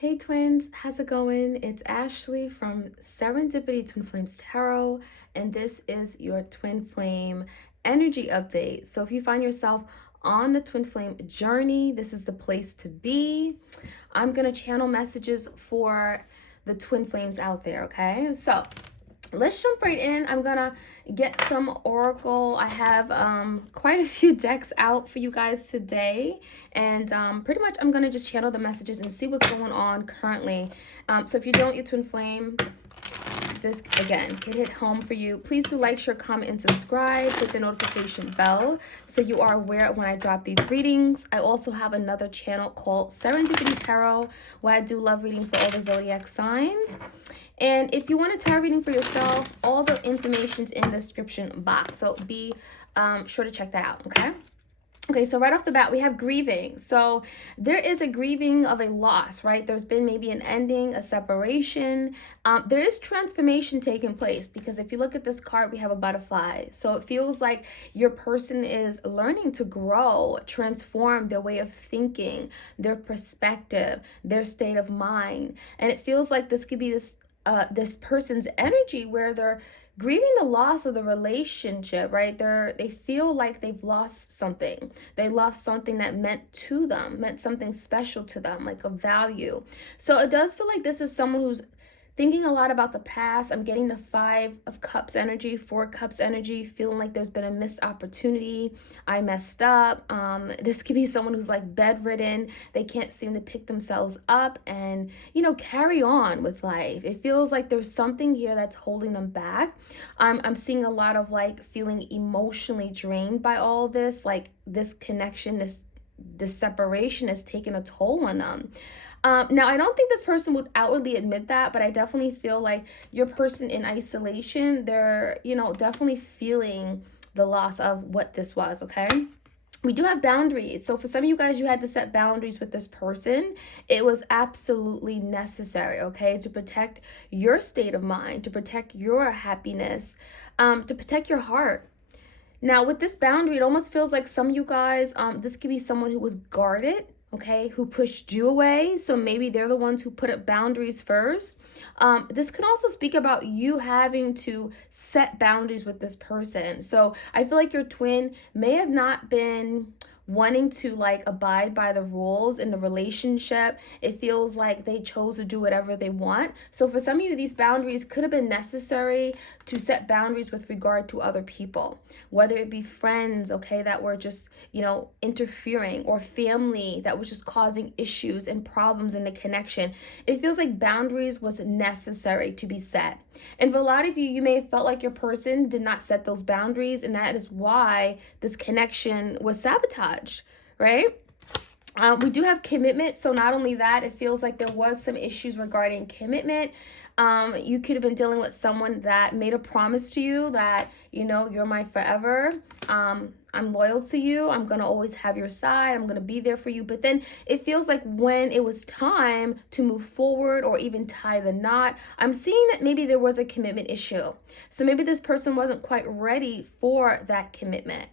Hey twins, how's it going? It's Ashley from Serendipity Twinflames Tarot, and this is your twin flame energy update. So if you find yourself on the twin flame journey, this is the place to be. I'm gonna channel messages for the twin flames out there, okay? So let's jump right in. I'm gonna get some oracle. I have quite a few decks out for you guys today, and pretty much I'm gonna just channel the messages and see what's going on currently. So if you don't get twin flame, this again can hit home for you. Please do like, share, comment, and subscribe. Hit the notification bell so you are aware when I drop these readings. I also have another channel called Serendipity Tarot where I do love readings for all the zodiac signs. And if you want a tarot reading for yourself, all the information's in the description box. So be sure to check that out, okay? Okay, so right off the bat, we have grieving. So there is a grieving of a loss, right? There's been maybe an ending, a separation. There is transformation taking place because if you look at this card, we have a butterfly. So it feels like your person is learning to grow, transform their way of thinking, their perspective, their state of mind. And it feels like this could be this person's energy where they're grieving the loss of the relationship, right? They feel like they've lost something. They lost something that meant to them, meant something special to them, like a value. So it does feel like this is someone who's thinking a lot about the past. I'm getting the 5 of Cups energy, 4 Cups energy, feeling like there's been a missed opportunity. I messed up. This could be someone who's like bedridden. They can't seem to pick themselves up and, carry on with life. It feels like there's something here that's holding them back. I'm seeing a lot of like feeling emotionally drained by all this, like this connection, this separation has taken a toll on them. Now, I don't think this person would outwardly admit that, but I definitely feel like your person in isolation, they're, definitely feeling the loss of what this was, okay? We do have boundaries. So for some of you guys, you had to set boundaries with this person. It was absolutely necessary, okay, to protect your state of mind, to protect your happiness, to protect your heart. Now, with this boundary, it almost feels like some of you guys, this could be someone who was guarded, okay, who pushed you away. So maybe they're the ones who put up boundaries first. This can also speak about you having to set boundaries with this person. So I feel like your twin may have not been wanting to like abide by the rules in the relationship. It feels like they chose to do whatever they want. So for some of you, these boundaries could have been necessary to set boundaries with regard to other people, whether it be friends, okay, that were just, interfering, or family that was just causing issues and problems in the connection. It feels like boundaries was necessary to be set. And for a lot of you, you may have felt like your person did not set those boundaries, and that is why this connection was sabotaged, right? We do have commitment. So not only that, it feels like there was some issues regarding commitment. You could have been dealing with someone that made a promise to you that, you're my forever. I'm loyal to you. I'm going to always have your side. I'm going to be there for you. But then it feels like when it was time to move forward or even tie the knot, I'm seeing that maybe there was a commitment issue. So maybe this person wasn't quite ready for that commitment.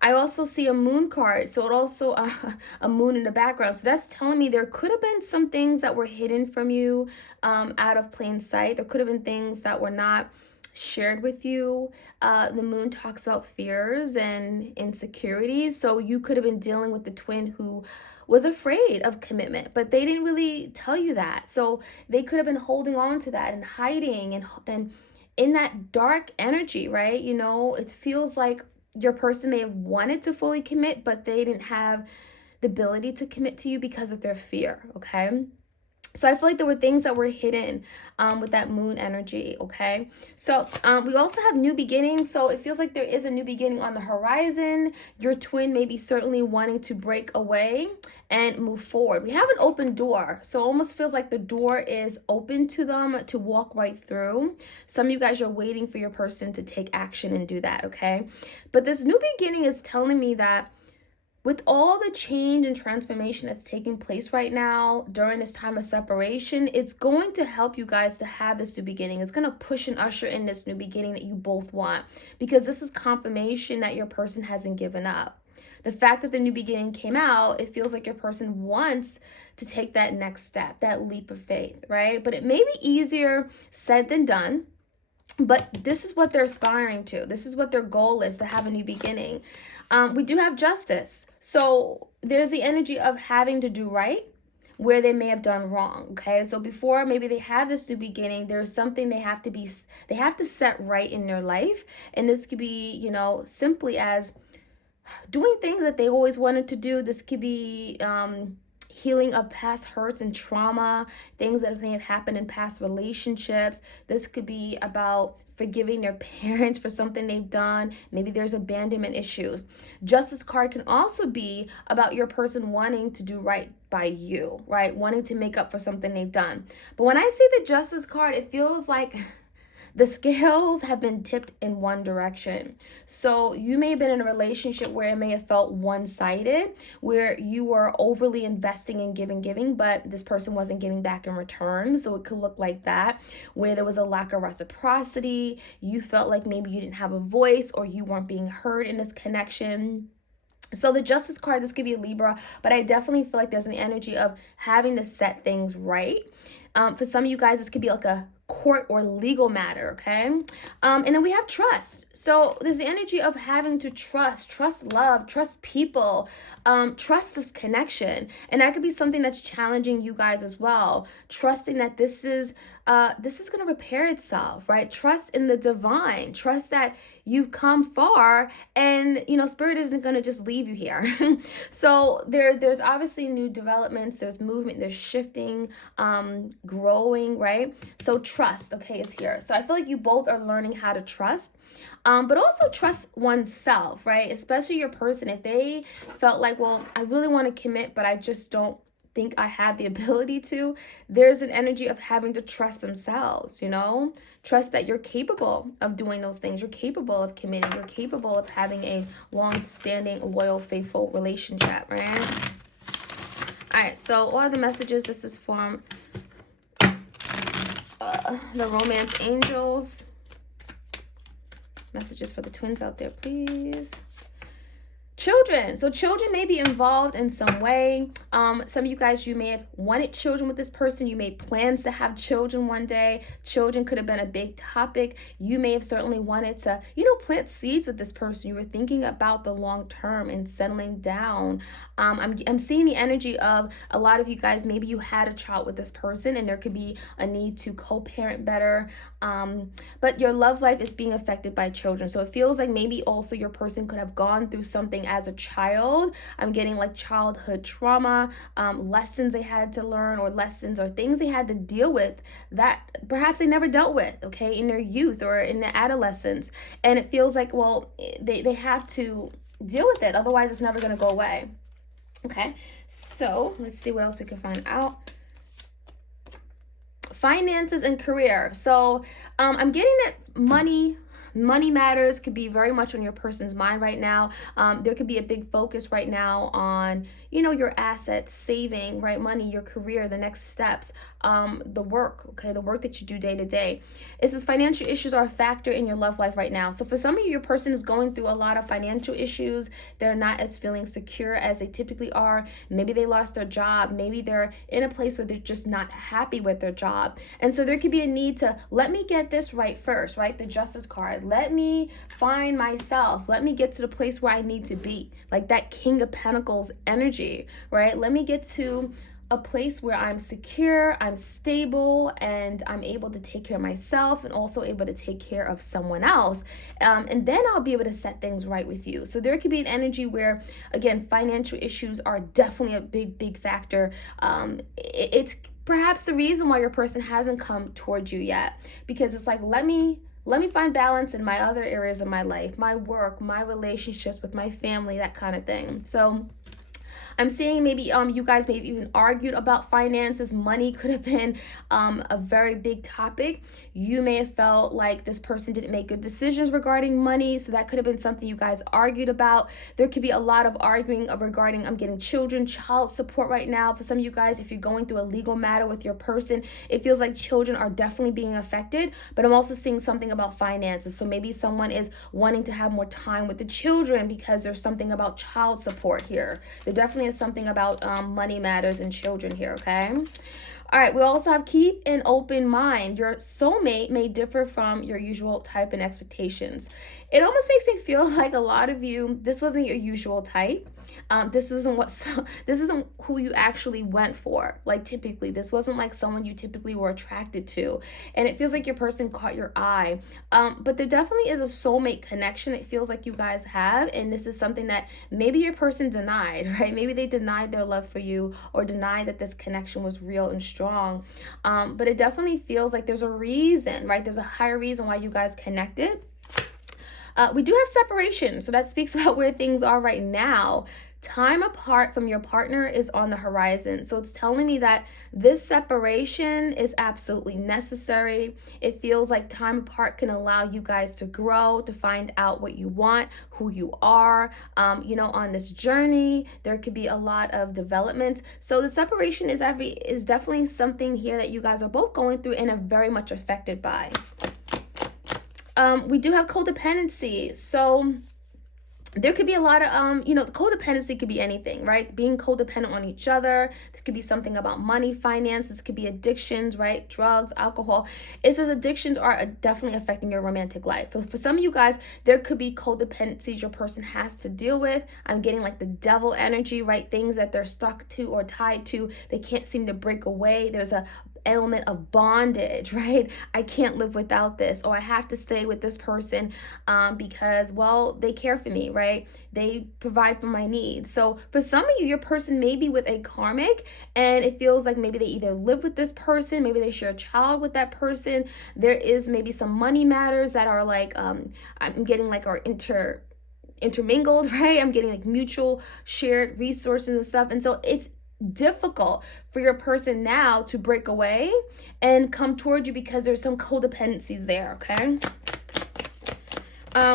I also see a moon card, so it also a moon in the background. So that's telling me there could have been some things that were hidden from you, out of plain sight. There could have been things that were not shared with you. The moon talks about fears and insecurities. So you could have been dealing with the twin who was afraid of commitment, but they didn't really tell you that. So they could have been holding on to that and hiding and in that dark energy, right? It feels like your person may have wanted to fully commit, but they didn't have the ability to commit to you because of their fear, okay? So I feel like there were things that were hidden with that moon energy, okay? So we also have new beginnings. So it feels like there is a new beginning on the horizon. Your twin may be certainly wanting to break away and move forward. We have an open door. So it almost feels like the door is open to them to walk right through. Some of you guys are waiting for your person to take action and do that, okay? But this new beginning is telling me that with all the change and transformation that's taking place right now during this time of separation, it's going to help you guys to have this new beginning. It's going to push and usher in this new beginning that you both want, because this is confirmation that your person hasn't given up. The fact that the new beginning came out, it feels like your person wants to take that next step, that leap of faith, right? But it may be easier said than done. But this is what they're aspiring to. This is what their goal is, to have a new beginning. We do have justice. So there's the energy of having to do right where they may have done wrong. Okay, so before maybe they have this new beginning, there's something they have to set right in their life. And this could be, simply as doing things that they always wanted to do. This could be healing of past hurts and trauma, things that may have happened in past relationships. This could be about forgiving their parents for something they've done. Maybe there's abandonment issues. Justice card can also be about your person wanting to do right by you, right? Wanting to make up for something they've done. But when I see the Justice card, it feels like the scales have been tipped in one direction. So you may have been in a relationship where it may have felt one-sided, where you were overly investing in giving, but this person wasn't giving back in return. So it could look like that, where there was a lack of reciprocity. You felt like maybe you didn't have a voice or you weren't being heard in this connection. So the Justice card, this could be a Libra, but I definitely feel like there's an energy of having to set things right. For some of you guys, this could be like a court or legal matter, okay? And then we have trust. So there's the energy of having to trust love, trust people, trust this connection. And that could be something that's challenging you guys as well. Trusting that this is going to repair itself, right? Trust in the divine. Trust that you've come far and, spirit isn't going to just leave you here. So there's obviously new developments, there's movement, there's shifting, growing, right? So trust, okay, is here. So I feel like you both are learning how to trust. But also trust oneself, right? Especially your person. If they felt like, well, I really want to commit, but I just don't think I have the ability to, there's an energy of having to trust themselves, trust that you're capable of doing those things. You're capable of committing. You're capable of having a long-standing, loyal, faithful relationship, right? All right, so all the messages, this is from the Romance Angels. Messages for the twins out there, please. Children. So children may be involved in some way. Some of you guys, you may have wanted children with this person. You made plans to have children one day. Children could have been a big topic. You may have certainly wanted to, plant seeds with this person. You were thinking about the long term and settling down. I'm seeing the energy of a lot of you guys, maybe you had a child with this person and there could be a need to co-parent better. But your love life is being affected by children. So it feels like maybe also your person could have gone through something as a child. I'm getting like childhood trauma, lessons they had to learn, or lessons or things they had to deal with that perhaps they never dealt with, okay, in their youth or in their adolescence. And it feels like, well, they have to deal with it. Otherwise, it's never going to go away. Okay, so let's see what else we can find out. Finances and career. So I'm getting that money matters could be very much on your person's mind right now. There could be a big focus right now on, your assets, saving, right? Money, your career, the next steps, the work, okay? The work that you do day to day. It says financial issues are a factor in your love life right now. So for some of you, your person is going through a lot of financial issues. They're not as feeling secure as they typically are. Maybe they lost their job. Maybe they're in a place where they're just not happy with their job. And so there could be a need to, let me get this right first, right? The Justice card. Let me find myself. Let me get to the place where I need to be. Like that King of Pentacles energy, right? Let me get to a place where I'm secure, I'm stable, and I'm able to take care of myself and also able to take care of someone else. And then I'll be able to set things right with you. So there could be an energy where, again, financial issues are definitely a big factor. It's perhaps the reason why your person hasn't come towards you yet, because it's like, let me find balance in my other areas of my life, my work, my relationships with my family, that kind of thing. So I'm seeing maybe you guys may have even argued about finances. Money could have been a very big topic. You may have felt like this person didn't make good decisions regarding money, so that could have been something you guys argued about. There could be a lot of arguing regarding getting children, child support right now. For some of you guys, if you're going through a legal matter with your person, it feels like children are definitely being affected, but I'm also seeing something about finances. So maybe someone is wanting to have more time with the children because there's something about child support here. There definitely is something about money matters and children here, okay? All right, we also have keep an open mind. Your soulmate may differ from your usual type and expectations. It almost makes me feel like a lot of you, this wasn't your usual type. This isn't who you actually went for. Like typically, this wasn't like someone you typically were attracted to, and it feels like your person caught your eye. But there definitely is a soulmate connection. It feels like you guys have, and this is something that maybe your person denied, right? Maybe they denied their love for you or denied that this connection was real and strong. But it definitely feels like there's a reason, right? There's a higher reason why you guys connected. We do have separation, so that speaks about where things are right now. Time apart from your partner is on the horizon. So it's telling me that this separation is absolutely necessary. It feels like time apart can allow you guys to grow, to find out what you want, who you are, on this journey. There could be a lot of development. So the separation is definitely something here that you guys are both going through and are very much affected by. We do have codependency. So there could be a lot of, codependency could be anything, right? Being codependent on each other. This could be something about money, finances, could be addictions, right? Drugs, alcohol. It says addictions are definitely affecting your romantic life. For some of you guys, there could be codependencies your person has to deal with. I'm getting like the devil energy, right? Things that they're stuck to or tied to. They can't seem to break away. There's a element of bondage, right? I can't live without this, or I have to stay with this person because, well, they care for me, right? They provide for my needs. So for some of you, your person may be with a karmic, and it feels like maybe they either live with this person, maybe they share a child with that person. There is maybe some money matters that are like, I'm getting like are intermingled, right? I'm getting like mutual shared resources and stuff. And so it's difficult for your person now to break away and come toward you because there's some codependencies there, okay?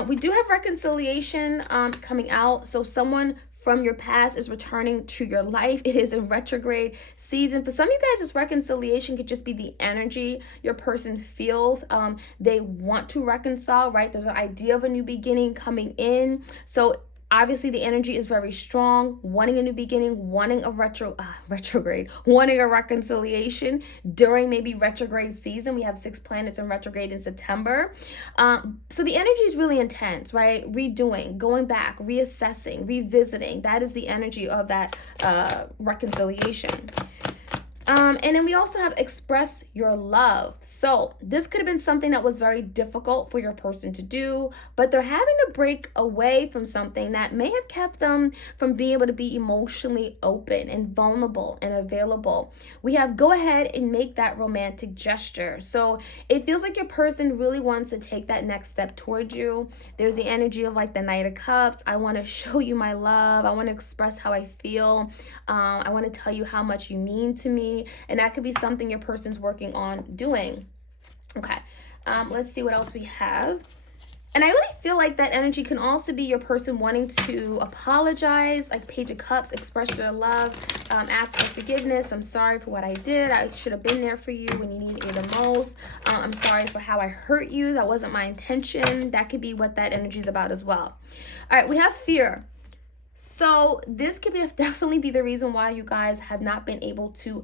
We do have reconciliation coming out. So someone from your past is returning to your life. It is in retrograde season. For some of you guys, this reconciliation could just be the energy your person feels. They want to reconcile, right? There's an idea of a new beginning coming in. So obviously the energy is very strong, wanting a new beginning, wanting a retrograde, wanting a reconciliation during maybe retrograde season. We have 6 planets in retrograde in September. So the energy is really intense, right? Redoing, going back, reassessing, revisiting. That is the energy of that reconciliation. And then we also have express your love. So this could have been something that was very difficult for your person to do, but they're having to break away from something that may have kept them from being able to be emotionally open and vulnerable and available. We have go ahead and make that romantic gesture. So it feels like your person really wants to take that next step towards you. There's the energy of like the Knight of Cups. I want to show you my love. I want to express how I feel. I want to tell you how much you mean to me. And that could be something your person's working on doing. Okay, let's see what else we have. And I really feel like that energy can also be your person wanting to apologize, like Page of Cups, express their love, ask for forgiveness. I'm sorry for what I did. I should have been there for you when you needed me the most. I'm sorry for how I hurt you. That wasn't my intention. That could be what that energy is about as well. All right, we have fear. So this could definitely be the reason why you guys have not been able to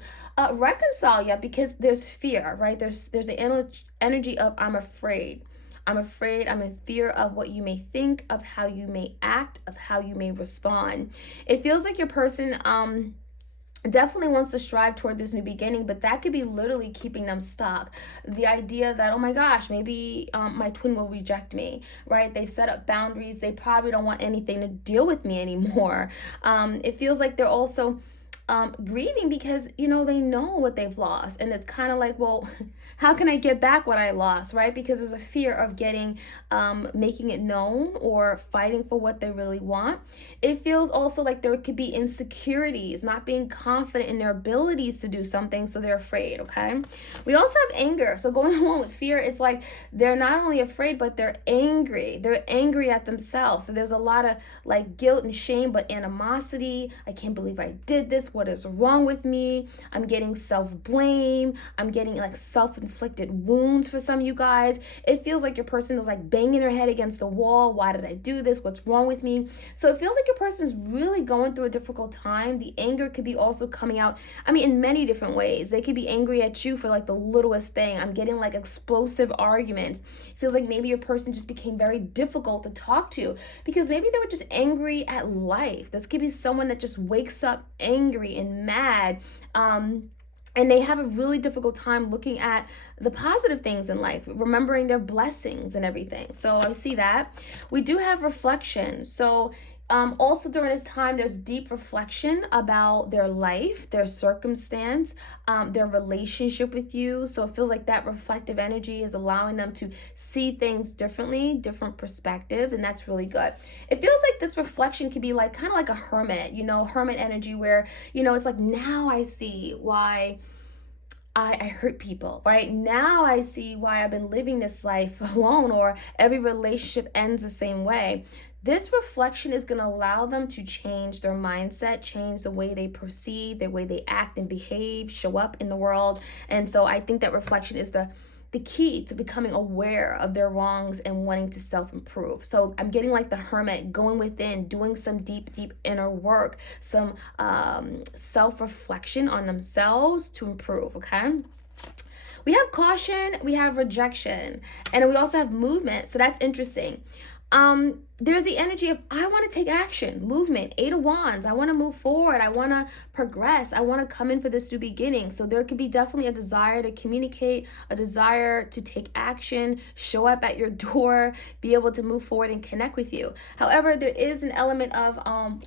reconcile yet, because there's fear, right? There's the energy of I'm afraid. I'm afraid, I'm in fear of what you may think, of how you may act, of how you may respond. It feels like your person definitely wants to strive toward this new beginning, but that could be literally keeping them stuck. The idea that, oh my gosh, maybe my twin will reject me, right? They've set up boundaries. They probably don't want anything to deal with me anymore. It feels like they're also grieving because, you know, they know what they've lost. And it's kind of like, well, how can I get back what I lost, right? Because there's a fear of getting, making it known or fighting for what they really want. It feels also like there could be insecurities, not being confident in their abilities to do something, so they're afraid, okay? We also have anger. So going along with fear, it's like they're not only afraid, but they're angry. They're angry at themselves. So there's a lot of like guilt and shame, but animosity. I can't believe I did this. What is wrong with me? I'm getting self-blame. I'm getting like self-inflicted wounds for some of you guys. It feels like your person is like banging their head against the wall. Why did I do this? What's wrong with me? So it feels like your person is really going through a difficult time. The anger could be also coming out, I mean, in many different ways. They could be angry at you for like the littlest thing. I'm getting like explosive arguments. It feels like maybe your person just became very difficult to talk to because maybe they were just angry at life. This could be someone that just wakes up angry and mad. And they have a really difficult time looking at the positive things in life, remembering their blessings and everything. So I see that. We do have reflection. So also during this time, there's deep reflection about their life, their circumstance, their relationship with you. So it feels like that reflective energy is allowing them to see things differently, different perspective, and that's really good. It feels like this reflection could be like kind of like a hermit, you know, hermit energy where, you know, it's like now I see why I hurt people, right? Now I see why I've been living this life alone, or every relationship ends the same way. This reflection is going to allow them to change their mindset, change the way they proceed, the way they act and behave, show up in the world. And so I think that reflection is the key to becoming aware of their wrongs and wanting to self-improve. So I'm getting like the hermit going within, doing some deep inner work, some self-reflection on themselves to improve, okay? We have caution, we have rejection, and we also have movement. So that's interesting. There's the energy of I want to take action, movement, 8 of Wands. I want to move forward. I want to progress. I want to come in for this new beginning. So there could be definitely a desire to communicate, a desire to take action, show up at your door, be able to move forward and connect with you. However, there is an element of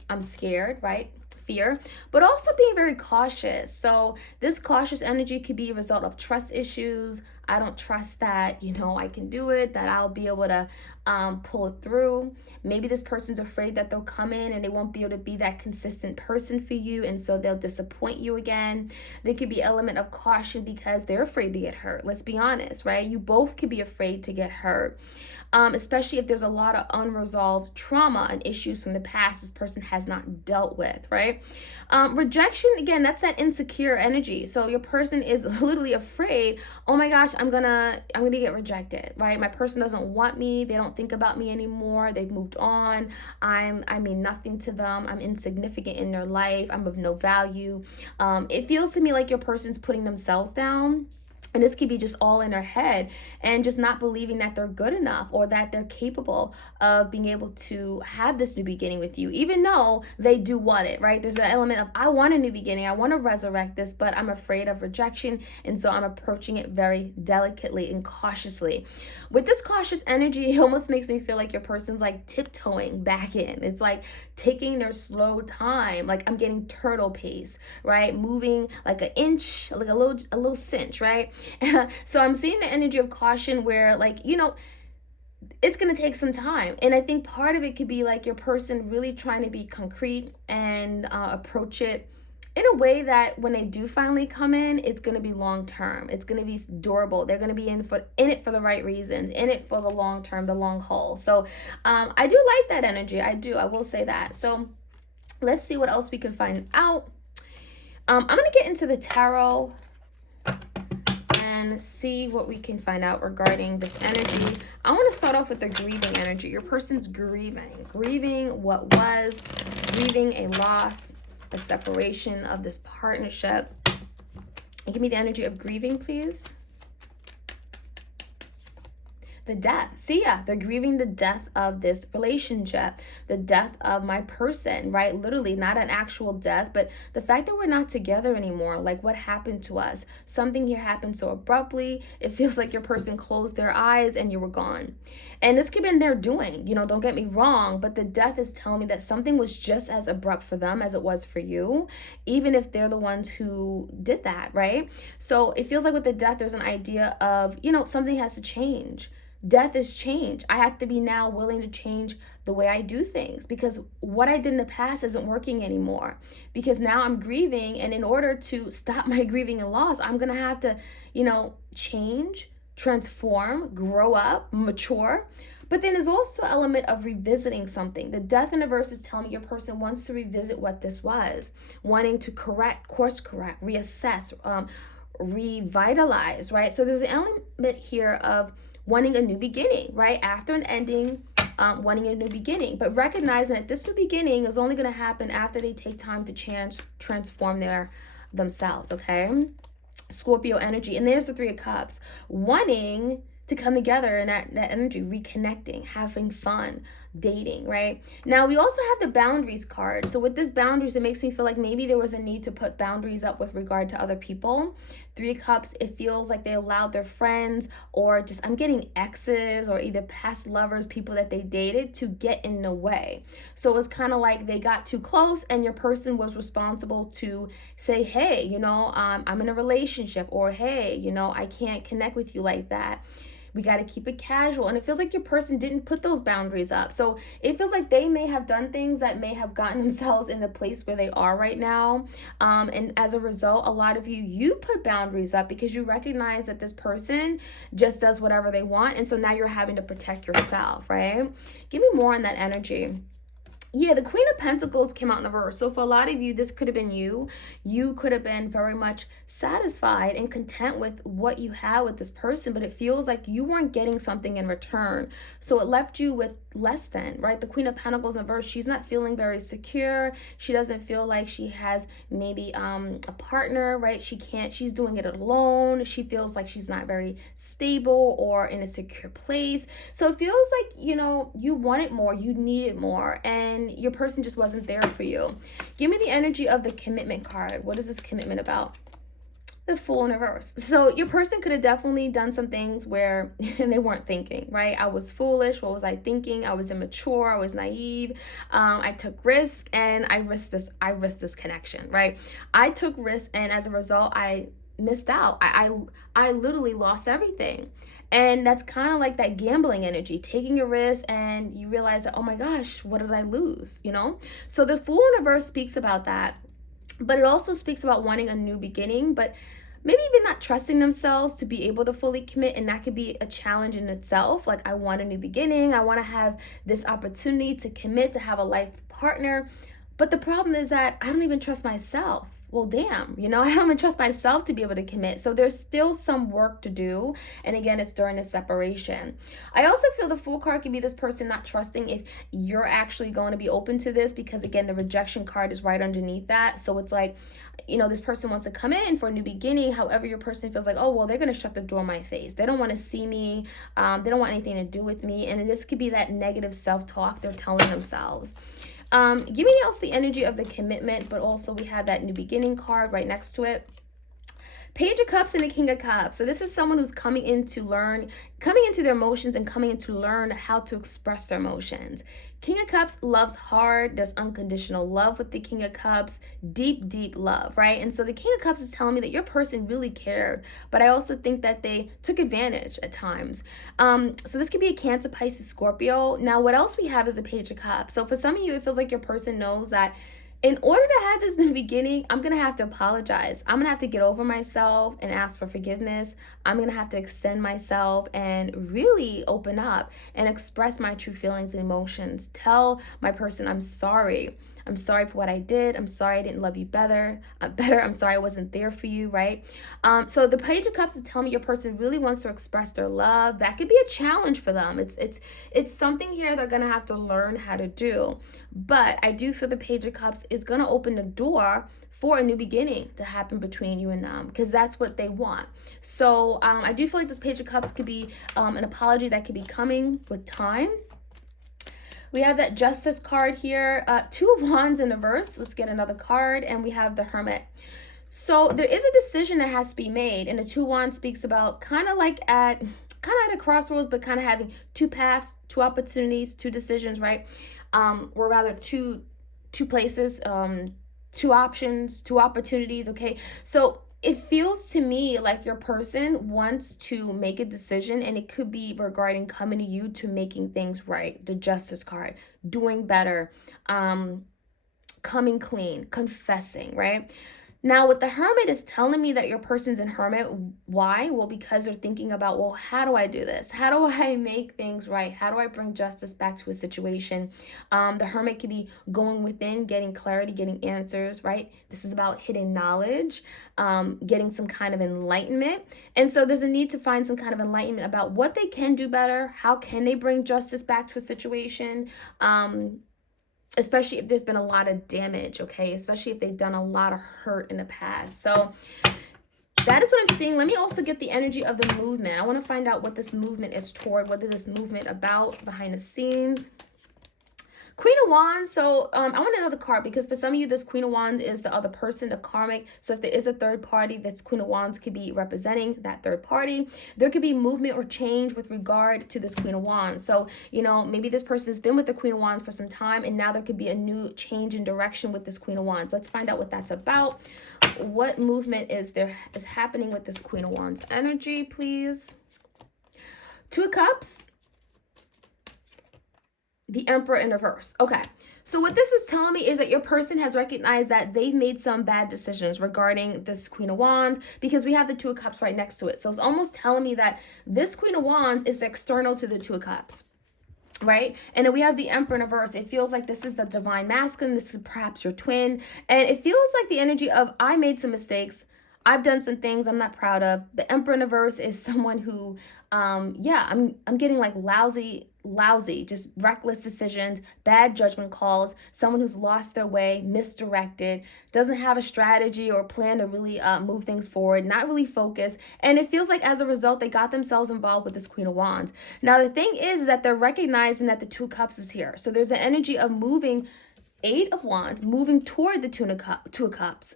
I'm scared, right? Fear, but also being very cautious. So this cautious energy could be a result of trust issues. I don't trust that, you know, I can do it, that I'll be able to pull it through. Maybe this person's afraid that they'll come in and they won't be able to be that consistent person for you, and so they'll disappoint you again. There could be element of caution because they're afraid to get hurt. Let's be honest, right? You both could be afraid to get hurt. Especially if there's a lot of unresolved trauma and issues from the past this person has not dealt with, right? Rejection, again, that's that insecure energy. So your person is literally afraid, oh my gosh, I'm gonna get rejected, right? My person doesn't want me, they don't think about me anymore, they've moved on, I mean nothing to them, I'm insignificant in their life, I'm of no value. It feels to me like your person's putting themselves down. And this could be just all in their head and just not believing that they're good enough or that they're capable of being able to have this new beginning with you, even though they do want it, right? There's an element of, I want a new beginning. I want to resurrect this, but I'm afraid of rejection. And so I'm approaching it very delicately and cautiously. With this cautious energy, it almost makes me feel like your person's like tiptoeing back in. It's like taking their slow time. Like I'm getting turtle pace, right? Moving like an inch, like a little cinch, right? So I'm seeing the energy of caution where, like, you know, it's going to take some time. And I think part of it could be like your person really trying to be concrete and approach it in a way that when they do finally come in, it's going to be long term. It's going to be durable. They're going to be in it for the right reasons, in it for the long term, the long haul. So I do like that energy. I do. I will say that. So let's see what else we can find out. I'm going to get into the tarot and see what we can find out regarding this energy. I want to start off with the grieving energy. Your person's grieving what was, grieving a loss, a separation of this partnership. And give me the energy of grieving, please. the death. See, yeah, they're grieving the death of this relationship, the death of my person, right? Literally, not an actual death, but the fact that we're not together anymore. Like, what happened to us? Something here happened so abruptly. It feels like your person closed their eyes and you were gone. And this could have been their doing, don't get me wrong, but the death is telling me that something was just as abrupt for them as it was for you, even if they're the ones who did that, right? So it feels like with the death, there's an idea of, something has to change. Death is change. I have to be now willing to change the way I do things, because what I did in the past isn't working anymore, because now I'm grieving. And in order to stop my grieving and loss, I'm going to have to, change, transform, grow up, mature. But then there's also an element of revisiting something. The death in the verse is telling me your person wants to revisit what this was, wanting to course correct, reassess, revitalize, right? So there's an element here of wanting a new beginning, right? After an ending, wanting a new beginning, but recognizing that this new beginning is only going to happen after they take time to transform themselves, okay? Scorpio energy. And there's the Three of Cups, wanting to come together in that energy, reconnecting, having fun, dating, right? Now, we also have the boundaries card. So with this boundaries, it makes me feel like maybe there was a need to put boundaries up with regard to other people. Three of Cups, it feels like they allowed their friends, or just, I'm getting exes or either past lovers, people that they dated, to get in the way. So it was kind of like they got too close and your person was responsible to say, hey, I'm in a relationship, or hey, I can't connect with you like that. We got to keep it casual. And it feels like your person didn't put those boundaries up. So it feels like they may have done things that may have gotten themselves in the place where they are right now. And as a result, a lot of you put boundaries up because you recognize that this person just does whatever they want. And so now you're having to protect yourself, right? Give me more on that energy. Yeah, the Queen of Pentacles came out in the reverse. So for a lot of you, this could have been you. You could have been very much satisfied and content with what you had with this person, but it feels like you weren't getting something in return. So it left you with less than, right? The Queen of Pentacles in reverse, she's not feeling very secure. She doesn't feel like she has maybe a partner, right? She's doing it alone. She feels like she's not very stable or in a secure place. So it feels like, you wanted more, you needed more, and your person just wasn't there for you. Give me the energy of the commitment card. What is this commitment about? The Fool in reverse. So your person could have definitely done some things where they weren't thinking, right? I was foolish. What was I thinking? I was immature. I was naive. I took risk and I risked this connection, right? I took risks, and as a result, I missed out. I literally lost everything. And that's kind of like that gambling energy, taking a risk and you realize that, oh my gosh, what did I lose? So the Fool in reverse speaks about that, but it also speaks about wanting a new beginning, but maybe even not trusting themselves to be able to fully commit. And that could be a challenge in itself. Like, I want a new beginning. I want to have this opportunity to commit, to have a life partner. But the problem is that I don't even trust myself. Well, damn, I don't even trust myself to be able to commit. So there's still some work to do. And again, it's during this separation. I also feel the Fool card can be this person not trusting if you're actually going to be open to this, because again, the rejection card is right underneath that. So it's like, this person wants to come in for a new beginning. However, your person feels like, oh, well, they're going to shut the door in my face. They don't want to see me. They don't want anything to do with me. And this could be that negative self-talk they're telling themselves. Give me else the energy of the commitment, but also we have that new beginning card right next to it. Page of Cups and the King of Cups. So this is someone who's coming into their emotions and coming in to learn how to express their emotions. King of Cups loves hard. There's unconditional love with the King of Cups. Deep, deep love, right? And so the King of Cups is telling me that your person really cared, but I also think that they took advantage at times. So this could be a Cancer, Pisces, Scorpio. Now, what else we have is a Page of Cups. So for some of you, it feels like your person knows that in order to have this new beginning, I'm going to have to apologize. I'm going to have to get over myself and ask for forgiveness. I'm going to have to extend myself and really open up and express my true feelings and emotions. Tell my person, I'm sorry. I'm sorry for what I did. I'm sorry I didn't love you better. I'm sorry I wasn't there for you, right? So the Page of Cups is telling me your person really wants to express their love. That could be a challenge for them. It's something here they're going to have to learn how to do. But I do feel the Page of Cups is going to open the door for a new beginning to happen between you and them, because that's what they want. So I do feel like this Page of Cups could be an apology that could be coming with time. We have that Justice card here, Two of Wands in reverse. Let's get another card, and we have the Hermit. So there is a decision that has to be made, and the Two of Wands speaks about kind of at a crossroads, but kind of having two paths, two opportunities, two decisions, right? Or rather two places, two options, two opportunities. Okay, so it feels to me like your person wants to make a decision, and it could be regarding coming to you to making things right. The Justice card, doing better, coming clean, confessing, right? Now, what the Hermit is telling me that your person's in Hermit. Why? Well, because they're thinking about, well, how do I do this? How do I make things right? How do I bring justice back to a situation? The Hermit could be going within, getting clarity, getting answers, right? This is about hidden knowledge, getting some kind of enlightenment. And so there's a need to find some kind of enlightenment about what they can do better. How can they bring justice back to a situation? Especially if there's been a lot of damage, okay? Especially if they've done a lot of hurt in the past. So that is what I'm seeing. Let me also get the energy of the movement. I want to find out what this movement is toward, what is this movement about behind the scenes. Queen of Wands. So I want another card, because for some of you, this Queen of Wands is the other person, the karmic. So if there is a third party, this Queen of Wands could be representing that third party. There could be movement or change with regard to this Queen of Wands. So, you know, maybe this person has been with the Queen of Wands for some time, and now there could be a new change in direction with this Queen of Wands. Let's find out what that's about. What movement is happening with this Queen of Wands energy, please? Two of Cups. The Emperor in reverse. Okay. So what this is telling me is that your person has recognized that they've made some bad decisions regarding this Queen of Wands, because we have the Two of Cups right next to it. So it's almost telling me that this Queen of Wands is external to the Two of Cups, right? And then we have the Emperor in reverse. It feels like this is the divine masculine. This is perhaps your twin. And it feels like the energy of, I made some mistakes. I've done some things I'm not proud of. The Emperor in reverse is someone who, I'm getting like lousy, just reckless decisions, bad judgment calls, someone who's lost their way, misdirected, doesn't have a strategy or plan to really move things forward, not really focused. And it feels like as a result, they got themselves involved with this Queen of Wands. Now, the thing is that they're recognizing that the Two of Cups is here. So there's an energy of moving, Eight of Wands, moving toward the Two of Cups,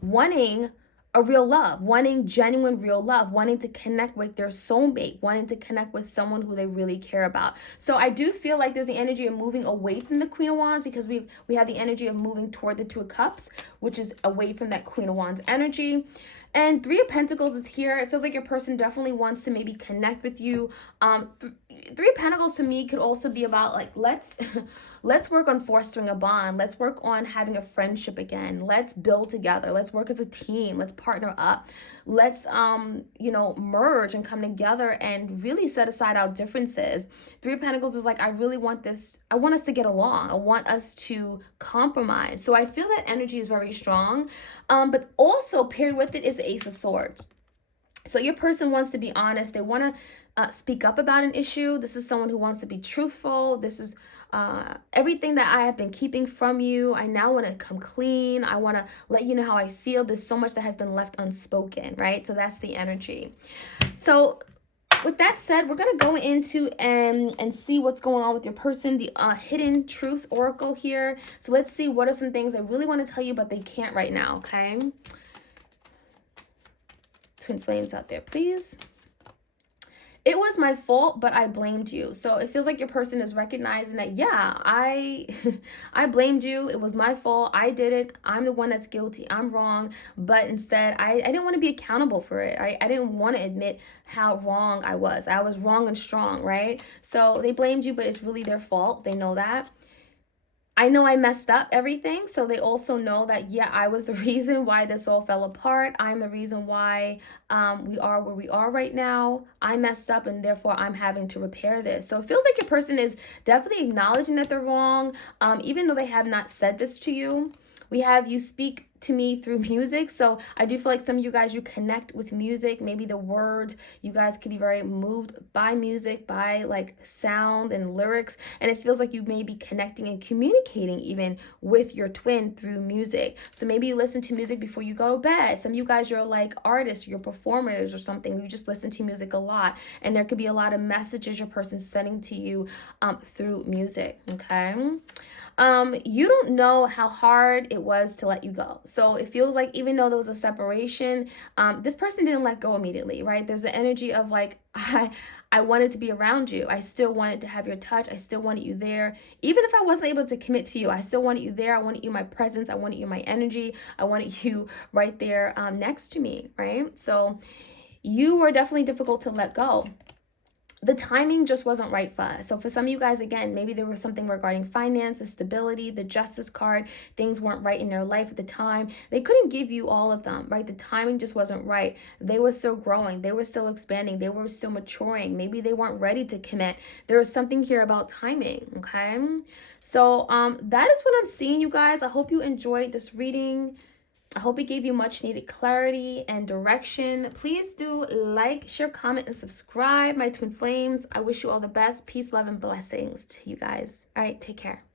wanting a real love, wanting genuine real love, wanting to connect with their soulmate, wanting to connect with someone who they really care about. So I do feel like there's the energy of moving away from the Queen of Wands, because we have the energy of moving toward the Two of Cups, which is away from that Queen of Wands energy. And Three of Pentacles is here. It feels like your person definitely wants to maybe connect with you. Three of Pentacles to me could also be about like, let's work on fostering a bond. Let's work on having a friendship again. Let's build together. Let's work as a team. Let's partner up. Let's merge and come together and really set aside our differences. Three of Pentacles is like, I really want this. I want us to get along. I want us to compromise. So I feel that energy is very strong. But also paired with it is the Ace of Swords. So your person wants to be honest. They want to speak up about an issue. This is someone who wants to be truthful. This is everything that I have been keeping from you. I now want to come clean. I want to let you know how I feel. There's so much that has been left unspoken, right? So that's the energy. So with that said, we're going to go into and see what's going on with your person, the hidden truth oracle here. So let's see what are some things I really want to tell you, but they can't right now, okay? Twin flames out there, please. It was my fault, but I blamed you. So it feels like your person is recognizing that, yeah, I blamed you. It was my fault. I did it. I'm the one that's guilty. I'm wrong. But instead, I didn't want to be accountable for it. I didn't want to admit how wrong I was. I was wrong and strong, right? So they blamed you, but it's really their fault. They know that. I know I messed up everything, so they also know that, yeah, I was the reason why this all fell apart. I'm the reason why we are where we are right now. I messed up, and therefore I'm having to repair this. So it feels like your person is definitely acknowledging that they're wrong, even though they have not said this to you. We have you speak to me through music. So I do feel like some of you guys, you connect with music, maybe the words, you guys can be very moved by music, by like sound and lyrics, and it feels like you may be connecting and communicating even with your twin through music. So maybe you listen to music before you go to bed. Some of you guys, you're like artists, you're performers or something, you just listen to music a lot, and there could be a lot of messages your person's sending to you through music. Okay. You don't know how hard it was to let you go. So it feels like even though there was a separation, this person didn't let go immediately, right? There's an energy of like, I wanted to be around you. I still wanted to have your touch. I still wanted you there. Even if I wasn't able to commit to you, I still wanted you there. I wanted you my presence. I wanted you my energy. I wanted you right there next to me, right? So you were definitely difficult to let go. The timing just wasn't right for us. So for some of you guys, again, maybe there was something regarding finance or stability, the justice card, things weren't right in their life at the time. They couldn't give you all of them, right? The timing just wasn't right. They were still growing. They were still expanding. They were still maturing. Maybe they weren't ready to commit. There was something here about timing, okay? So that is what I'm seeing, you guys. I hope you enjoyed this reading. I hope it gave you much needed clarity and direction. Please do like, share, comment, and subscribe, my twin flames. I wish you all the best. Peace, love, and blessings to you guys. All right, take care.